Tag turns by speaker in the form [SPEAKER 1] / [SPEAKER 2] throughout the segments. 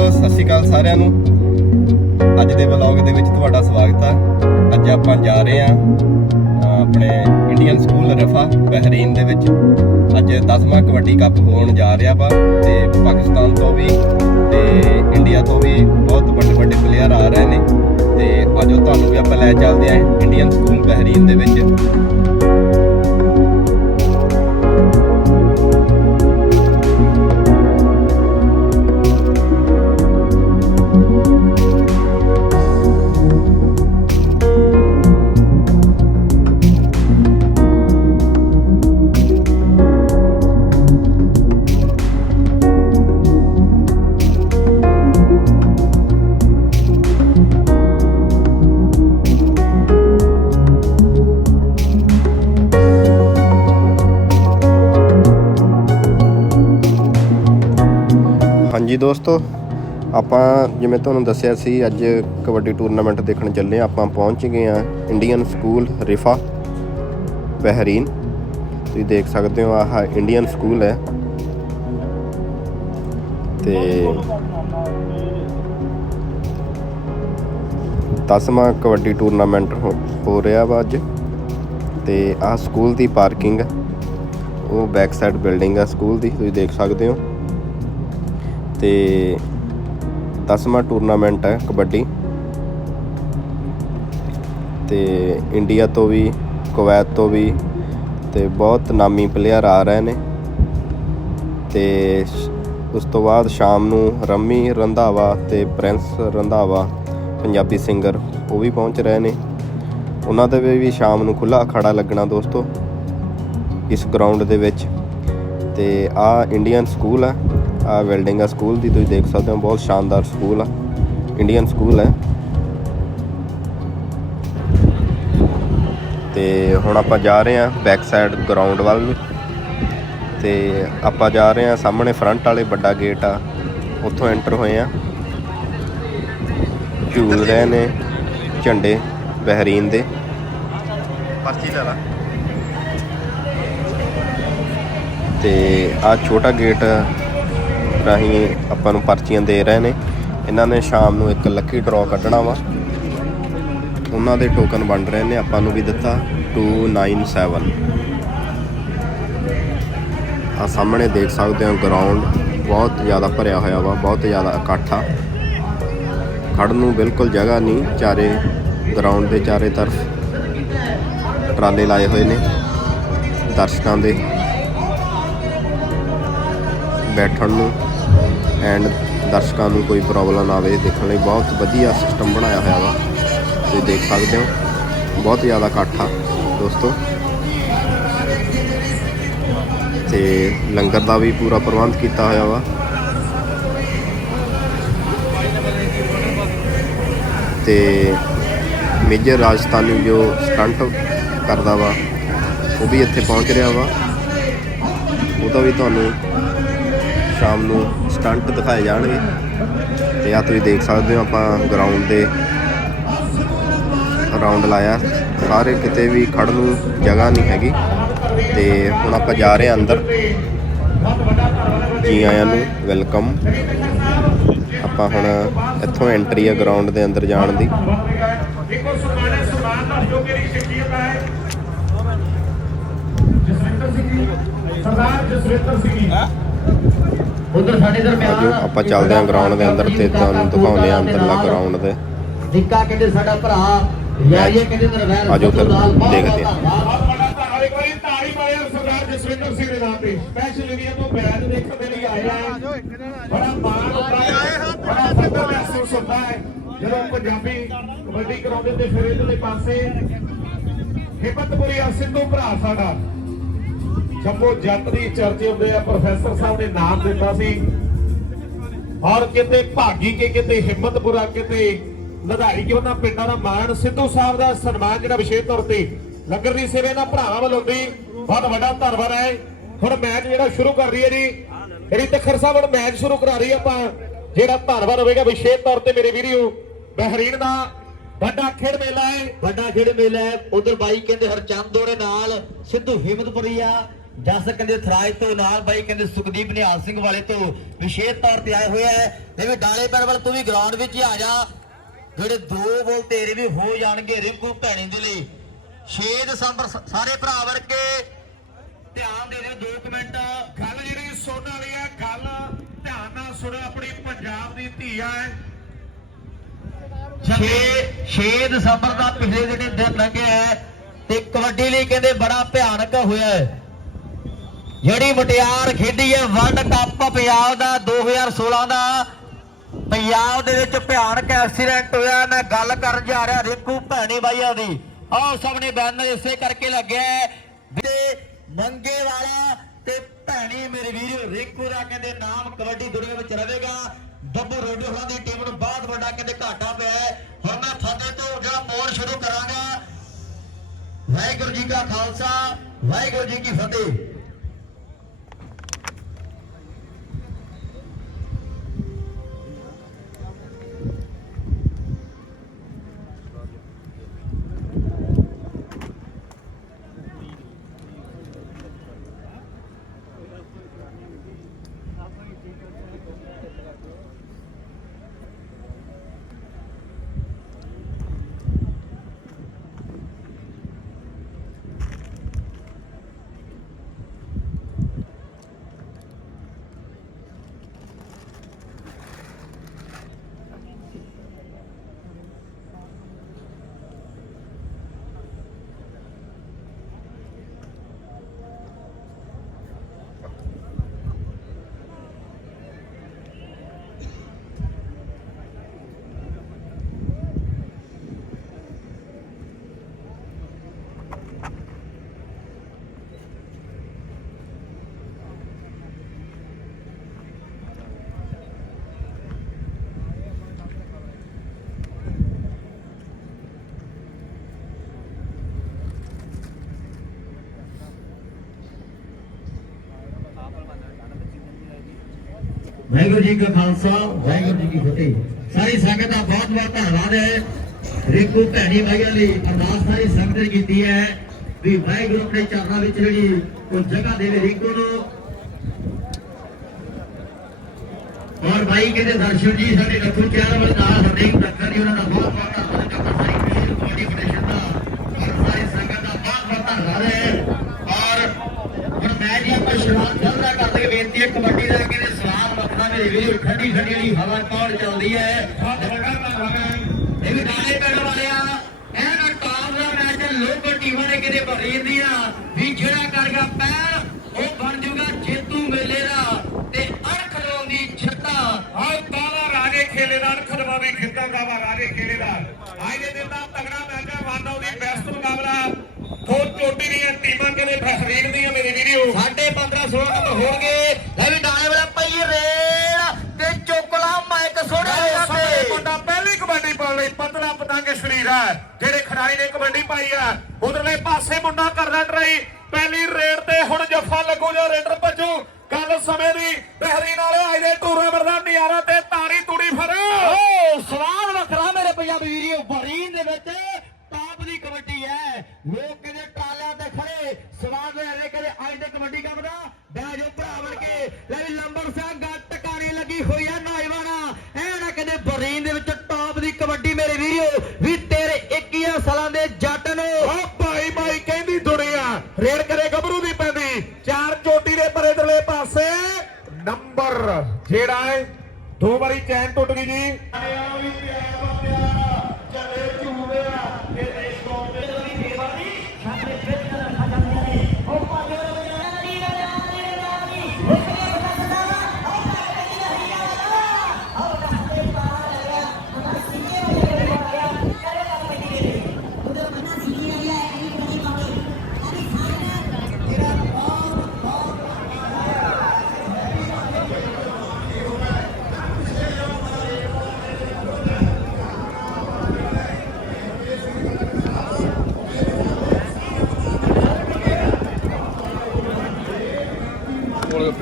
[SPEAKER 1] ਦੋਸਤੋ, ਸਤਿ ਸ਼੍ਰੀ ਅਕਾਲ ਸਾਰਿਆਂ ਨੂੰ। ਅੱਜ ਦੇ ਵਲੌਗ ਦੇ ਵਿੱਚ ਤੁਹਾਡਾ ਸਵਾਗਤ ਆ। ਅੱਜ ਆਪਾਂ ਜਾ ਰਹੇ ਹਾਂ ਆਪਣੇ ਇੰਡੀਅਨ ਸਕੂਲ ਰਫਾ ਬਹਿਰੀਨ ਦੇ ਵਿੱਚ। ਅੱਜ 10ਵਾਂ ਕਬੱਡੀ ਕੱਪ ਹੋਣ ਜਾ ਰਿਹਾ ਵਾ ਤੇ ਪਾਕਿਸਤਾਨ ਤੋਂ ਵੀ ਤੇ ਇੰਡੀਆ ਤੋਂ ਵੀ ਬਹੁਤ ਵੱਡੇ ਵੱਡੇ ਪਲੇਅਰ ਆ ਰਹੇ ਨੇ। ਤੇ ਆਜੋ ਤੁਹਾਨੂੰ ਵੀ ਆਪਾਂ ਲੈ ਚੱਲਦੇ ਹਾਂ ਇੰਡੀਅਨ ਸਕੂਲ ਬਹਿਰੀਨ ਦੇ ਵਿੱਚ। ਦੋਸਤੋ, ਆਪਾਂ ਜਿਵੇਂ ਤੁਹਾਨੂੰ ਦੱਸਿਆ ਸੀ, ਅੱਜ ਕਬੱਡੀ ਟੂਰਨਾਮੈਂਟ ਦੇਖਣ ਚੱਲੇ ਹਾਂ। ਆਪਾਂ ਪਹੁੰਚ ਗਏ ਆ ਇੰਡੀਅਨ ਸਕੂਲ ਰਿਫਾ ਬਹਿਰੀਨ ਤੁਸੀਂ ਦੇਖ ਸਕਦੇ ਹੋ, ਆਹ ਇੰਡੀਅਨ ਸਕੂਲ ਹੈ। ਤੇ ਦਸਵਾਂ ਕਬੱਡੀ ਟੂਰਨਾਮੈਂਟ ਹੋ ਹੋ ਰਿਹਾ ਵਾ ਅੱਜ। ਤੇ ਆਹ ਸਕੂਲ ਦੀ ਪਾਰਕਿੰਗ ਉਹ ਬੈਕ ਸਾਈਡ ਬਿਲਡਿੰਗ ਆ ਸਕੂਲ ਦੀ, ਤੁਸੀਂ ਦੇਖ ਸਕਦੇ ਹੋ। ਤੇ 10ਵਾਂ ਟੂਰਨਾਮੈਂਟ ਹੈ ਕਬੱਡੀ। ਤੇ ਇੰਡੀਆ ਤੋਂ ਵੀ ਕੁਵੈਤ ਤੋਂ ਵੀ ਤੇ ਬਹੁਤ ਨਾਮੀ ਪਲੇਅਰ ਆ ਰਹੇ ਨੇ। ਤੇ ਉਸ ਤੋਂ ਬਾਅਦ ਸ਼ਾਮ ਨੂੰ ਰੰਮੀ ਰੰਧਾਵਾ ਤੇ ਪ੍ਰਿੰਸ ਰੰਧਾਵਾ, ਪੰਜਾਬੀ ਸਿੰਗਰ ਉਹ ਵੀ ਪਹੁੰਚ ਰਹੇ ਨੇ। ਉਹਨਾਂ ਦੇ ਵੀ ਸ਼ਾਮ ਨੂੰ ਖੁੱਲਾ ਅਖਾੜਾ ਲੱਗਣਾ ਦੋਸਤੋ, ਇਸ ਗਰਾਊਂਡ ਦੇ ਵਿੱਚ। ਤੇ ਆ ਇੰਡੀਅਨ ਸਕੂਲ ਹੈ। ਆ ਬਿਲਡਿੰਗ ਆ ਸਕੂਲ ਦੀ ਤੁਸੀਂ ਦੇਖ ਸਕਦੇ ਹੋ ਬਹੁਤ ਸ਼ਾਨਦਾਰ ਸਕੂਲ ਆ। ਇੰਡੀਅਨ ਸਕੂਲ ਹੈ। ਤੇ ਹੁਣ ਆਪਾਂ ਜਾ ਰਹੇ ਹਾਂ ਬੈਕ ਸਾਈਡ ਗਰਾਊਂਡ ਵੱਲ ਨੂੰ ਤੇ ਆਪਾਂ ਜਾ ਰਹੇ ਹਾਂ ਸਾਹਮਣੇ ਫਰੰਟ ਵਾਲੇ ਵੱਡਾ ਗੇਟ ਆ। ਉੱਥੋਂ ਐਂਟਰ ਹੋਏ ਆ ਝੂਲ ਰਹੇ ਨੇ ਝੰਡੇ ਬਹਿਰੀਨ ਦੇ। ਪਰਚੀ ਲੈ ਲਾ। ਤੇ ਆ ਛੋਟਾ ਗੇਟ ਰਾਹੀਂ ਆਪਾਂ ਨੂੰ ਪਰਚੀਆਂ ਦੇ ਰਹੇ ਨੇ। ਇਹਨਾਂ ਨੇ ਸ਼ਾਮ ਨੂੰ ਇੱਕ ਲੱਕੀ ਡਰਾਅ ਕੱਢਣਾ ਵਾ। ਉਹਨਾਂ ਦੇ ਟੋਕਨ ਵੰਡ ਰਹੇ ਨੇ, ਆਪਾਂ ਨੂੰ ਵੀ ਦਿੱਤਾ 297 ਆ ਸਾਹਮਣੇ ਦੇਖ ਸਕਦੇ ਹੋ ਗਰਾਊਂਡ ਬਹੁਤ ਜ਼ਿਆਦਾ ਭਰਿਆ ਹੋਇਆ ਵਾ, ਬਹੁਤ ਜ਼ਿਆਦਾ ਇਕੱਠ ਆ। ਖੜਨ ਨੂੰ ਬਿਲਕੁਲ ਜਗ੍ਹਾ ਨਹੀਂ, ਚਾਰੇ ਗਰਾਊਂਡ ਦੇ ਚਾਰੇ ਤਰਫ ਟਰਾਲੇ ਲਾਏ ਹੋਏ ਨੇ, ਦਰਸ਼ਕਾਂ ਦੇ ਬੈਠਣ ਨੂੰ। ਐਂਡ ਦਰਸ਼ਕਾਂ ਨੂੰ ਕੋਈ ਪ੍ਰੋਬਲਮ ਨਾ ਆਵੇ, ਦੇਖਣ ਲਈ ਬਹੁਤ ਵਧੀਆ ਸਿਸਟਮ ਬਣਾਇਆ ਹੋਇਆ ਵਾ। ਤੁਸੀਂ ਦੇਖ ਸਕਦੇ ਹੋ, ਬਹੁਤ ਜ਼ਿਆਦਾ ਇਕੱਠ ਆ ਦੋਸਤੋ। ਤੇ ਲੰਗਰ ਦਾ ਵੀ ਪੂਰਾ ਪ੍ਰਬੰਧ ਕੀਤਾ ਹੋਇਆ ਵਾ। ਤੇ ਮੇਜਰ ਰਾਜਸਥਾਨੀ ਜੋ ਸਟੰਟ ਕਰਦਾ ਵਾ, ਉਹ ਵੀ ਇੱਥੇ ਪਹੁੰਚ ਰਿਹਾ ਵਾ। ਉਹਦਾ ਵੀ ਤੁਹਾਨੂੰ ਸ਼ਾਮ ਨੂੰ ਸਟੰਟ ਦਿਖਾਏ ਜਾਣਗੇ ਤੇ ਆ ਤੁਸੀਂ ਦੇਖ ਸਕਦੇ ਹੋ ਆਪਾਂ ਗਰਾਊਂਡ ਦੇ ਰਾਉਂਡ ਲਾਇਆ। ਸਾਰੇ ਕਿਤੇ ਵੀ ਖੜਨ ਨੂੰ ਜਗ੍ਹਾ ਨਹੀਂ ਹੈਗੀ ਤੇ ਹੁਣ ਆਪਾਂ ਜਾ ਰਹੇ ਹਾਂ ਅੰਦਰ। ਜੀ ਆਇਆਂ ਨੂੰ ਵੈਲਕਮ ਆਪਾਂ ਹੁਣ ਇੱਥੋਂ ਐਂਟਰੀ ਆ ਗਰਾਊਂਡ ਦੇ ਅੰਦਰ ਜਾਣ ਦੀ।
[SPEAKER 2] ਦੇਖੋ ਸਮਾਨੇ ਸਮਾਨ ਦਾ ਜੋ ਮੇਰੀ ਸ਼ਖਸੀਅਤ ਹੈ ਜਸਵਿੰਦਰ ਸਿੰਘ ਜੀ ਸਰਦਾਰ ਜਸਵਿੰਦਰ ਸਿੰਘ ਜੀ।
[SPEAKER 3] ਉਧਰ ਸਾਡੇ ਦਰਮਿਆਨ
[SPEAKER 1] ਆਪਾਂ ਚੱਲਦੇ ਹਾਂ ਗਰਾਊਂਡ ਦੇ ਅੰਦਰ ਤੇ ਤੁਹਾਨੂੰ ਦਿਖਾਉਂਦੇ ਹਾਂ ਅੰਦਰਲਾ ਗਰਾਊਂਡ ਦੇ
[SPEAKER 3] ਨਿੱਕਾ ਕਹਿੰਦੇ ਸਾਡਾ ਭਰਾ ਯਾਰੀਏ ਕਹਿੰਦੇ ਨਰਵੈਰ
[SPEAKER 1] ਆਜੋ ਫਿਰ ਦੇਖਦੇ ਹਾਂ।
[SPEAKER 2] ਬਹੁਤ ਵੱਡਾ ਧੰਨਵਾਦ ਇੱਕ ਵਾਰੀ ਤਾੜੀ ਮਾਰੇ ਸਰਦਾਰ ਜਸਵਿੰਦਰ ਸਿੰਘ ਦੇ ਨਾਮ ਤੇ। ਸਪੈਸ਼ਲ ਇੰਡੀਆ ਤੋਂ ਬੈਨ ਦੇਖਣ ਦੇ ਲਈ ਆਏ ਆ ਬੜਾ ਮਾਣ ਹੁੰਦਾ ਹੈ ਬੜਾ ਫਖਰ ਮਹਿਸੂਸ ਹੁੰਦਾ ਹੈ। ਜਦੋਂ ਪੰਜਾਬੀ ਕਬੱਡੀ ਕਰਾਉਂਦੇ ਤੇ ਫਿਰ ਇਹਦੇ ਪਾਸੇ ਹਿੰਮਤਪੁਰੀ ਆ ਸਿੱਧੂ ਭਰਾ ਸਾਡਾ। ਜੰਮੂ ਜੱਟ ਚਰਚੇ ਹੁੰਦੇ ਆ, ਪ੍ਰੋਫੈਸਰ ਸਾਹਿਬ ਨੇ ਨਾਮ ਦਿੱਤਾ ਸੀ। ਔਰ ਕਿਤੇ ਭਾਗੀ ਕੇ ਕਿਤੇ ਹਿੰਮਤਪੁਰਾ ਕਿਤੇ ਲਧਾਰੀ ਕਿ ਉਹਨਾਂ ਪਿੰਡਾਂ ਦਾ ਮਾਣ। ਸਿੱਧੂ ਸਾਹਿਬ ਦਾ ਸਨਮਾਨ ਜਿਹੜਾ ਵਿਸ਼ੇਸ਼ ਤੌਰ ਤੇ ਲੰਗਰ ਦੀ ਸੇਵਾ ਇਹਨਾਂ ਭਰਾਵਾਂ ਵੱਲੋਂ ਦੀ ਬਹੁਤ ਵੱਡਾ ਧੰਨਵਾਦ ਹੈ। ਹੁਣ ਮੈਚ ਜਿਹੜਾ ਸ਼ੁਰੂ ਕਰ ਰਹੀ ਹੈ ਜੀ ਜਿਹੜੀ ਤਖਰ ਸਾਹਿਬ ਹੁਣ ਮੈਚ ਸ਼ੁਰੂ ਕਰਾ ਰਹੀ ਆਪਾਂ। ਜਿਹੜਾ ਧੰਨਵਾਦ ਹੋਵੇਗਾ ਵਿਸ਼ੇਸ਼ ਤੌਰ ਤੇ ਮੇਰੇ ਵੀਡੀਓ ਬਹਿਰੀਨ ਦਾ ਵੱਡਾ ਖੇਡ ਮੇਲਾ ਹੈ।
[SPEAKER 3] ਵੱਡਾ ਖੇਡ ਮੇਲਾ ਹੈ। ਉਧਰ ਬਾਈ ਕਹਿੰਦੇ ਹਰਚੰਦ ਉਹਦੇ ਨਾਲ, ਸਿੱਧੂ ਹਿੰਮਤਪੁਰੀਆ ਜਸ ਕਹਿੰਦੇ ਥਰਾਜ ਤੋਂ ਨਾਲ ਬਾਈ ਕਹਿੰਦੇ ਸੁਖਦੀਪ ਨਿਹਾਲ ਸਿੰਘ ਵਾਲੇ ਤੋਂ ਵਿਸ਼ੇਸ਼ ਤੌਰ ਤੇ ਆਏ ਹੋਏ ਆ। ਇਹ ਵੀ ਡਾਲੇ ਪੈਣ ਵਾਲ ਤੂੰ ਵੀ ਗਰਾਊਂਡ ਵਿੱਚ ਹੀ ਆ ਜਾ। ਜਿਹੜੇ ਦੋ ਬੋਲ ਤੇਰੇ ਵੀ ਹੋ ਜਾਣਗੇ ਰਿੰਕੂ ਭੈਣੀ ਦੇ ਲਈ। 6 ਦਸੰਬਰ ਸਾਰੇ ਭਰਾ ਵਰਗੇ। ਧਿਆਨ ਦੇ ਦਿਓ 2 ਮਿੰਟ।
[SPEAKER 2] ਗੱਲ ਜਿਹੜੀ ਸੁਣਨ ਵਾਲੀ ਆ, ਗੱਲ ਧਿਆਨ ਨਾਲ ਸੁਣੋ, ਆਪਣੀ ਪੰਜਾਬ ਦੀ ਧੀ ਆ।
[SPEAKER 3] 6 6 ਦਸੰਬਰ ਦਾ ਪਿਛਲੇ ਜਿਹੜੇ ਦਿਨ ਲੰਘਿਆ ਤੇ ਕਬੱਡੀ ਲਈ ਕਹਿੰਦੇ ਬੜਾ ਭਿਆਨਕ ਹੋਇਆ ਹੈ। ਜਿਹੜੀ ਮੁਟਿਆਰ ਖੇਡੀ ਹੈ ਵਰਲਡ ਕੱਪ ਪੰਜਾਬ ਦਾ 2016 ਦਾ। ਪੰਜਾਬ ਦੇ ਵਿੱਚ ਭਿਆਨਕ ਐਕਸੀਡੈਂਟ ਹੋਇਆ, ਮੈਂ ਗੱਲ ਕਰਨ ਜਾ ਰਿਹਾ ਰਿੰਕੂ ਭੈਣੀ ਬਾਈਆ ਦੀ। ਆਹ ਸਾਹਮਣੇ ਬੈਨਰ ਇਸੇ ਕਰਕੇ ਲੱਗਿਆ ਹੈ ਮੰਗੇ ਵਾਲਾ ਤੇ ਭੈਣੀ ਮੇਰੇ ਵੀਰੋ, ਰਿੰਕੂ ਦਾ ਕਹਿੰਦੇ ਨਾਮ ਕਬੱਡੀ ਦੁਨੀਆ ਵਿੱਚ ਰਹੇਗਾ ਬੱਬੂ ਰੋਡੀ ਹੋਰਾਂ ਦੀ ਟੀਮ ਨੂੰ ਬਹੁਤ ਵੱਡਾ ਕਹਿੰਦੇ ਘਾਟਾ ਪਿਆ ਹੁਣ ਮੈਂ ਫਤਿਹ ਤੋਂ ਜਿਹੜਾ ਮੋੜ ਸ਼ੁਰੂ ਕਰਾਂਗਾ। ਵਾਹਿਗੁਰੂ ਜੀ ਕਾ ਖਾਲਸਾ, ਵਾਹਿਗੁਰੂ ਜੀ ਕੀ ਫਤਿਹ। ਵਾਹਿਗੁਰੂ ਜੀ ਕਾ ਖਾਲਸਾ, ਵਾਹਿਗੁਰੂ ਜੀ ਕੀ ਫਤਿਹ। ਸਾਰੀ ਸੰਗਤ ਦਾ ਬਹੁਤ ਬਹੁਤ ਧੰਨਵਾਦ ਹੈ। ਰਿੰਕੂ ਭੈਣੀ ਭਾਈਆਂ ਲਈ ਅਰਦਾਸ ਸਾਰੀ ਸੰਗਤ ਨੇ ਕੀਤੀ ਹੈ ਵੀ ਵਾਹਿਗੁਰੂ ਆਪਣੇ ਚਰਨਾਂ ਵਿੱਚ ਜਿਹੜੀ ਉਹ ਜਗ੍ਹਾ ਦੇਵੇ ਰਿੰਕੂ ਨੂੰ। ਔਰ ਭਾਈ ਕਹਿੰਦੇ, ਦਰਸ਼ਨ ਜੀ, ਸਾਡੇ ਲੱਖੂ ਚਾਰ ਵਾਲੇ ਨਾਲ ਹਰਦੇਵ ਟੱਕਰ ਜੀ ਉਹਨਾਂ ਦਾ ਬਹੁਤ ਬਹੁਤ ਧੰਨਵਾਦ ਕਰਦਾ। ਸਾਰੀ ਕਮੇਟੀ ਫੈਡਰੇਸ਼ਨ ਦਾ। ਔਰ ਸਾਰੀ ਸੰਗਤ ਦਾ ਬਹੁਤ ਬਹੁਤ ਧੰਨਵਾਦ ਹੈ। ਔਰ ਹੁਣ ਮੈਂ ਜੀ ਆਪਾਂ ਸ਼ੁਰੂਆਤ ਜਲਦਾ ਕਰਦੇ ਬੇਨਤੀ ਹੈ, ਕਬੱਡੀ ਦਾ ਕਹਿੰਦੇ ਸਲਾਮ ਰੱਖਣਾ ਮੇਰੇ ਵੀਰ ਠੰਡੀ ਠੰਡੀ ਵਾਲੀ ਹਵਾ ਕੌਣ ਚੱਲਦੀ ਹੈ। ਇਹ ਗਾਣੇ ਪੈਣ ਵਾਲਿਆ, ਇਹ ਨਾ ਟਾਪ ਦਾ ਮੈਚ ਲੋਕਲ ਟੀਮਾਂ ਨੇ ਕਿਤੇ ਬਰੀਨ ਦੀਆਂ ਵੀ ਜਿਹੜਾ ਕਰ ਗਿਆ ਪੈਰ, ਉਹ ਬਣ ਜੂਗਾ ਜੇਤੂ ਮੇਲੇ ਦਾ। ਤੇ ਅਰਖ ਲਾਉਂਦੀ ਛੱਤਾ।
[SPEAKER 2] ਆਹ ਕਾਲਾ ਰਾਜੇ ਖੇਲੇ ਦਾ ਖਦਵਾ ਵੀ ਖਿੱਦਾਂ ਦਾ ਵਾ ਰਾਜੇ ਖੇਲੇ ਦਾ ਅੱਜ ਦੇ ਦਿਨ ਦਾ ਤਗੜਾ ਮੈਚ ਹੈ ਵਾਂਡਾ ਉਹਦੀ ਬੈਸਟ ਮੁਕਾਬਲਾ ਦੋ ਚੋਟੀ ਦੀਆਂ ਟੀਮਾਂ ਕਿਤੇ ਬਹਿਰੀਨ ਦੀਆਂ ਮੇਰੇ ਵੀਡੀਓ।
[SPEAKER 3] ਸਾਢੇ 15 16 ਨੰਬਰ ਹੋਣਗੇ। ਲੈ ਵੀ ਡਾਲੇ ਵਾਲਾ ਪਈ ਰੇਲ ਤੇ ਚੋਕਲਾ ਮਾਈਕ ਸੋੜਾ
[SPEAKER 2] ਸਾਡੇ ਮੁੰਡਾ ਪਹਿਲੀ ਕਬੱਡੀ ਪਾਉਣ ਲਈ ਪਤਲਾ ਪਤੰਗ ਸਰੀਰ ਹੈ। ਜਿਹੜੇ ਖਿਡਾਰੀ ਨੇ ਕਬੱਡੀ ਪਾਈ ਆ ਉਧਰਲੇ ਪਾਸੇ ਮੁੰਡਾ ਕਰਦਾ ਟਰਾਈ। ਪਹਿਲੀ ਰੇਡ ਤੇ ਹੁਣ ਜੱਫਾ ਲੱਗੂ ਜਾਂ ਰੇਡਰ ਭੱਜੂ। ਗੱਲ ਸਮੇਂ ਦੀ ਬਹਿਰੀਨ ਵਾਲੇ ਅੱਜ ਦੇ ਟੂਰਨਾਮੈਂਟ ਦਾ ਨਜ਼ਾਰਾ ਤੇ ਤਾਰੀ ਤੂੜੀ ਫਿਰ।
[SPEAKER 3] ਓ ਸਵਾਲ ਵੱਖਰਾ ਮੇਰੇ ਪੰਜਾਬੀ ਵੀਡੀਓ ਬਰੀਨ ਦੇ ਵਿੱਚ। ਦੀ ਹੈ। ਲੋਕ ਕਹਿੰਦੇ ਟਾਲਿਆਂ ਤੇ ਖੜੇ? ਸਵਾਦ ਲੈ ਰਹੇ ਕਦੇ ਅੱਜ ਤੇ ਕਬੱਡੀ ਕੱਪ ਦਾ? ਬਹਿ ਜਾਓ ਭਰਾ ਬਣ ਕੇ। ਲੈ ਵੀ ਲੰਬਰ ਸਿੰਘ ਗੱਟ ਟਕਾਣੀ ਲੱਗੀ ਹੋਈ ਆ ਨੌਜਵਾਨਾ। ਇਹ ਨਾ ਕਦੇ ਬਰੀਨ ਦੇ ਵਿੱਚ ਟਾਪ ਦੀ ਕਬੱਡੀ ਮੇਰੇ ਵੀਡੀਓ ਵੀ ਤੇਰੇ 21 ਸਾਲਾਂ ਦੇ ਜੱਟ ਨੂੰ।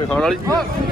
[SPEAKER 4] ਖਾਣ ਵਾਲੀ।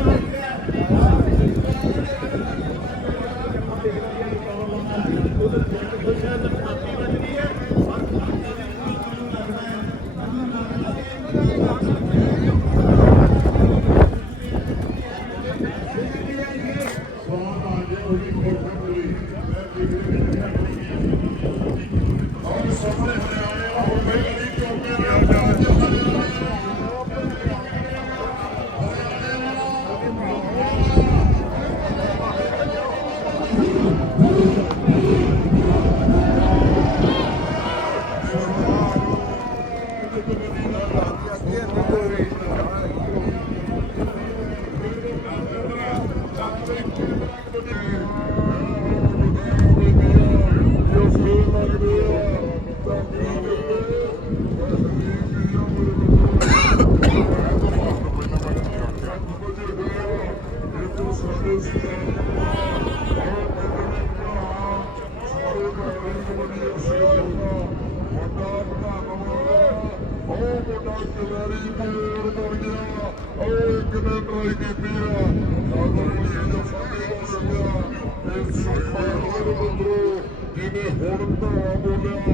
[SPEAKER 4] ਜਿਹਨੇ ਹੁਣ ਧਾਵਾ ਬੋਲਿਆ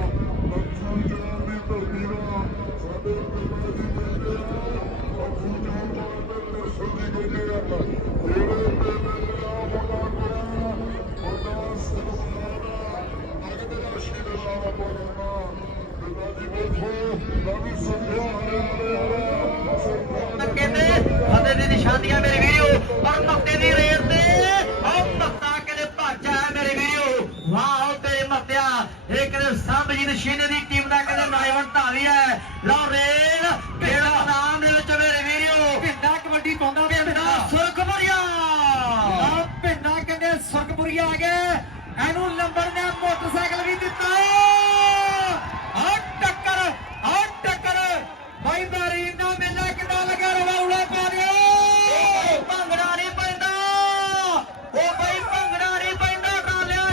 [SPEAKER 4] ਅੱਖੂ ਜਾਨ ਦੀ ਧਰਤੀ ਦਾ ਸਾਡੇ ਪਿੰਡਾਂ ਦੀ ਕਹਿੰਦੇ
[SPEAKER 3] ਸੰਭਜੀਤ ਸ਼ੀਨੇ ਦੀ ਟੀਮ ਦਾ ਕਹਿੰਦੇ ਨਾਇਵਨ ਧਾਵੀ ਹੈ। ਲਓ ਰੇਲ ਭੇੜਾ ਨਾਮ ਦੇ ਵਿੱਚ ਮੇਰੇ ਵੀਰੋ।
[SPEAKER 5] ਪਿੰਡਾ ਕਬੱਡੀ ਪਾਉਂਦਾ
[SPEAKER 3] ਭਿੰਦਾ ਸੁਰਖਪੁਰੀਆ।
[SPEAKER 5] ਆ ਪਿੰਡਾ ਕਹਿੰਦੇ ਸੁਰਗਪੁਰੀ ਆ ਗਏ ਇਹਨੂੰ ਨੰਬਰ ਨੇ ਮੋਟਰਸਾਈਕਲ ਵੀ ਦਿੱਤਾ ਆ ਟੱਕਰ ਆ ਟੱਕਰ ਬਾਈ ਬਾਰੀ ਨਾ ਮੇਲਾ ਕਿੱਦਾਂ ਲੱਗਾ ਰਵਾ ਉਲਾ ਪਾ ਦਿਓ
[SPEAKER 3] ਉਹ ਭੰਗੜਾ ਨਹੀਂ ਪੈਂਦਾ ਉਹ ਬਈ ਭੰਗੜਾ ਨਹੀਂ ਪੈਂਦਾ ਕਾਲਿਆ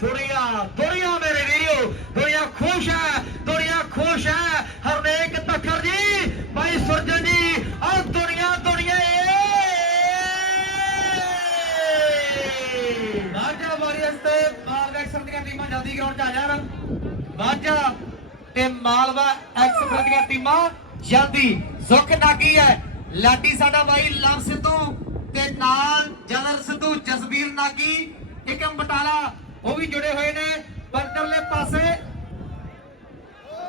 [SPEAKER 3] ਦੁਨੀਆ ਦੁਨੀਆ ਮੇਰੇ ਵੀਰੋ ਦੁਨੀਆ ਖੁਸ਼ ਹੈ ਦੁਨੀਆ ਖੁਸ਼ ਹੈ ਹਰਨੇਕ ਤਖਰ ਜੀ ਭਾਈ ਸੁਰਜਨ ਜੀ ਔਰ ਦੁਨੀਆ ਦੁਨੀਆ ਏ
[SPEAKER 5] ਮਾਝਾ ਵਾਰੀਅਰਸ ਤੇ ਮਾਲਵਾ ਐਕਸਪ੍ਰੈਸ ਦੀਆਂ ਟੀਮਾਂ ਜਲਦੀ ਗਰਾਊਂਡ ਤੇ ਮਾਲਵਾ ਐਕਸਪ੍ਰੈਸ ਦੀਆਂ ਟੀਮਾਂ ਜਲਦੀ। ਸੁੱਖ ਨਾਗੀ ਹੈ? ਲਾਡੀ ਸਾਡਾ ਬਾਈ ਲਵ ਸਿੱਧੂ ਤੇ ਨਾਲ ਜਲਰ ਸਿੱਧੂ, ਜਸਵੀਰ ਨਾਗੀ ਇਕਮ ਬਟਾਲਾ, ਉਹ ਵੀ ਜੁੜੇ ਹੋਏ ਨੇ। ਪਰਦਰਲੇ ਪਾਸੇ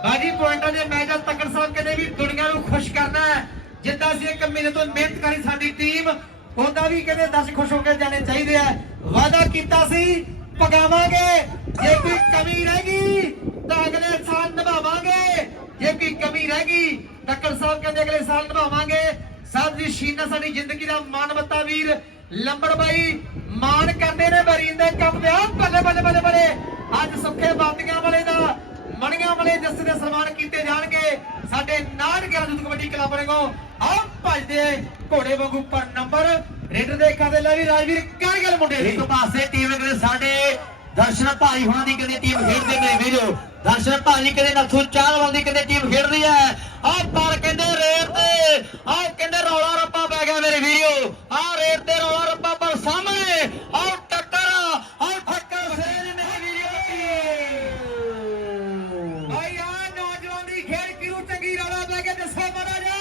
[SPEAKER 5] ਬਾਜੀ ਪੁਆਇੰਟਾਂ ਦੇ ਮੈਚ ਦਾ ਤੱਕੜ ਸਾਹਿਬ ਕਹਿੰਦੇ ਵੀ ਦੁਨੀਆ ਨੂੰ ਖੁਸ਼ ਕਰਨਾ ਹੈ। ਜਿੱਦਾਂ ਅਸੀਂ ਇੱਕ ਮਹੀਨੇ ਤੋਂ ਮਿਹਨਤ ਕਰੀ ਸਾਡੀ ਟੀਮ, ਉਹਦਾ ਵੀ ਕਹਿੰਦੇ ਦਰਸ਼ਕ ਖੁਸ਼ ਹੋ ਕੇ ਜਾਣੇ ਚਾਹੀਦੇ ਆ। ਵਾਅਦਾ ਕੀਤਾ ਸੀ ਪਗਾਵਾਂਗੇ ਜੇ ਕੋਈ ਕਮੀ ਰਹਿ ਗਈ, ਤਾਂ ਅਗਲੇ ਸਾਲ ਨਿਭਾਵਾਂਗੇ। ਜੇ ਕੋਈ ਕਮੀ ਰਹਿ ਗਈ ਤੱਕੜ ਸਾਹਿਬ ਕਹਿੰਦੇ ਅਗਲੇ ਸਾਲ ਨਿਭਾਵਾਂਗੇ। ਸਾਹਿਬ ਦੀ ਸ਼ੀਨਾ ਸਾਡੀ ਜ਼ਿੰਦਗੀ ਦਾ ਮਾਨਵਤਾ ਵੀਰ, ਲੰਬੜ ਬਾਈ, ਮਾਣ ਕਰਦੇ ਨੇ ਬਰੀਨ ਦੇ ਕੰਮ ਦੇ ਬੱਲੇ ਬੱਲੇ ਬੱਲੇ ਬੱਲੇ। ਅੱਜ ਸੁੱਖੇ ਬਾਤੀਆਂ ਵਾਲੇ ਦਾ, ਮਣੀਆਂ ਵਾਲੇ ਜੱਸੇ ਦੇ ਸਨਮਾਨ ਕੀਤੇ ਜਾਣਗੇ, ਸਾਡੇ ਨਾੜ ਗਿਆਨ ਕਬੱਡੀ ਕਲੱਬ ਵੱਲੋਂ ਆਓ ਭੱਜਦੇ ਘੋੜੇ ਵਾਂਗੂ ਪਰ ਨੰਬਰ। ਰੇਡਰ ਦੇ ਖਾਤੇ ਲੈ ਵੀ ਰਾਜਵੀਰ ਕਾਰਗਲ ਮੁੰਡੇ ਦੀ
[SPEAKER 3] ਇੱਕ ਟੀਮ ਕਹਿੰਦੇ ਸਾਡੇ ਦਰਸ਼ਨ ਭਾਈ ਹੁਣਾਂ ਦੀ ਕਹਿੰਦੇ ਟੀਮ ਖੇਡਦੇ ਨੇ ਵੀਰੋ। ਦਰਸ਼ਨ ਭਾਈ ਕਹਿੰਦੇ ਨਥੂ ਚਾਹਵਾਲ ਦੀ ਕਹਿੰਦੇ ਟੀਮ ਖੇਡਦੀ ਹੈ। ਆਹ ਪਰ ਕਹਿੰਦੇ ਰੇਤ ਤੇ, ਆਹ ਕਹਿੰਦੇ ਰੌਲਾ ਰੱਪਾ ਪੈ ਗਿਆ ਮੇਰੇ ਵੀਰੋ। ਆਹ ਰੇਤ ਤੇ ਰੌਲਾ ਰੱਪਾ ਪਰ ਸਾਹਮਣੇ ਆਹ ਆਹ ਫੱਕਰ ਫੇਰ ਮੇਰੇ ਵੀਰੋ
[SPEAKER 5] ਭਾਈ ਆ ਨੌਜਵਾਨ ਦੀ ਖੇਡ ਕਿਉਂ ਚੰਗੀ ਰੌਲਾ ਪੈ ਗਿਆ ਦੱਸੋ ਮਾਰਾ ਜਾ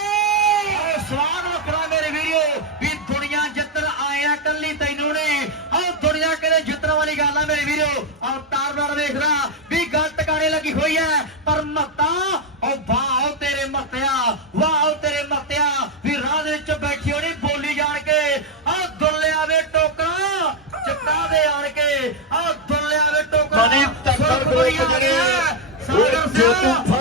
[SPEAKER 3] ਆਹ ਸਵਾਲ ਵੱਖਰਾ ਮੇਰੇ ਵੀਰੋ ਵੀ ਦੁਨੀਆ ਜਿੱਤਣ ਆਇਆ ਕੱਲੀ ਤੈਨੂੰ ਨੇ ਆਹ ਦੁਨੀਆ ਕਹਿੰਦੇ ਜਿੱਤਣ ਵਾਲੀ ਗੱਲ ਆ ਮੇਰੇ ਵੀਰੋ ਆਹ ਤਾਰ-ਬਾਰ ਵੇਖਦਾ ਵੀ ਗੱਲ ਟਿਕਾਣੇ ਲੱਗੀ ਹੋਈ ਐ ਪਰ ਮੱਤਾ ਉਹ ਵਾਹ ਉਹ ਤੇਰੇ ਮੱਤਿਆ ਵਾਹ ਉਹ ਤੇਰੇ ਮੱਤਿਆ ਵੀ ਰਾਹ ਦੇ ਵਿੱਚ ਬੈਠੀ ਹੋਣੀ ਬੋਲੀ ਜਾਣ ਕੇ ਆਹ ਦੁੱਲਿਆ ਵੇ ਟੋਕਰਾ ਚਿੱਟਾ ਦੇ ਆਣ ਕੇ ਆਹ ਦੁੱਲਿਆ ਵੇ ਟੋਕਰਾ
[SPEAKER 4] ਮਨੀ ਤੱਕਰ
[SPEAKER 3] ਸੁਰਖਪੁਰੀ
[SPEAKER 4] ਗਰੁੱਪ
[SPEAKER 3] ਆ
[SPEAKER 4] ਜਿਹੜੇ
[SPEAKER 3] ਗਿਆ। ਸਾਗਰ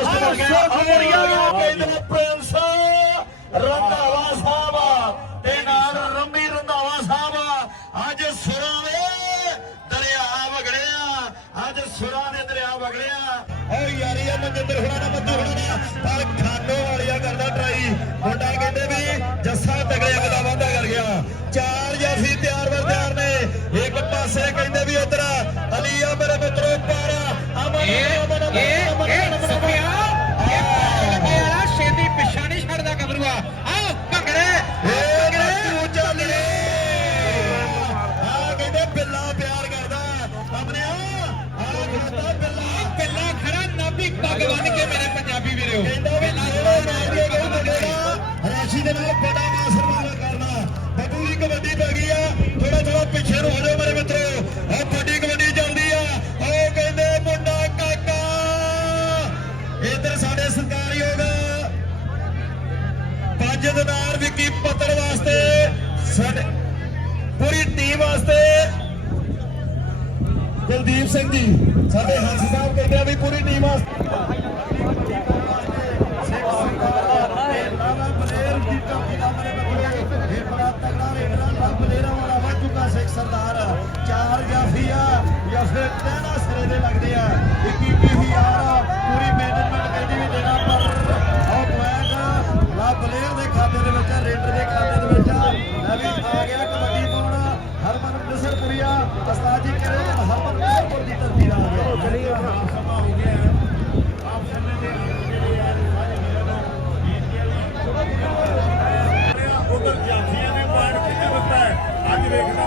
[SPEAKER 4] ਸਾਡੇ ਸਰਕਾਰਯੋਗ ਪੰਜਦਨਾਰ ਵਿੱਕੀ ਪੱਤਰ ਵਾਸਤੇ, ਸਾਡੇ ਪੂਰੀ ਟੀਮ ਵਾਸਤੇ
[SPEAKER 3] ਕੁਲਦੀਪ ਸਿੰਘ ਜੀ, ਸਾਡੇ ਹੰਸ ਸਾਹਿਬ ਕਹਿੰਦੇ ਆ ਵੀ ਪੂਰੀ ਟੀਮ ਵਾਸਤੇ। ਸਰਦਾਰ ਚਾਰ ਜਾਫੀਆ ਜਾਂ ਫਿਰ ਟਹਿਣਾ ਸਿਰੇ ਦੇ ਲੱਗਦੇ ਆ। ਇੱਕ ਹੀ ਯਾਰਾ ਪੂਰੀ ਮੈਨੇਜਮੈਂਟ ਕਹਿੰਦੀ ਵੀ ਦੇਣਾ ਪਰ ਉਹ ਕੁਐਕ ਲਾ ਬਲੇਅਰ ਦੇ ਖਾਤੇ ਦੇ ਵਿੱਚ ਆ, ਰੇਡਰ ਦੇ ਖਾਤੇ ਦੇ ਵਿੱਚ। ਆ ਮੈਂ ਵੀ ਆ ਗਿਆ ਕਬੱਡੀ ਪਾਉਣ ਹਰਮਨ ਮਿਸਰਪੁਰੀਆ ਉਸਤਾਦ ਜੀ ਕਹਿੰਦੇ ਨੇ ਹਰਮਨ ਮਿਸਰਪੁਰ ਦੀ ਧਰਤੀ ਦਾ ਆ ਗਿਆ। ਚਲੀ ਸਮਾਂ ਹੋ ਗਿਆ ਹੈ। ਆਪ ਸਮੇਂ ਦੇ ਜਿਹੜੇ ਆ ਸਾਰੇ ਵੀਰਾਂ ਨੂੰ ਉਧਰ ਜਾਫੀਆਂ ਨੇ ਪਾੜ ਕੇ ਦਿੱਤਾ ਹੈ। ਅੱਜ ਵੇਖਣਾ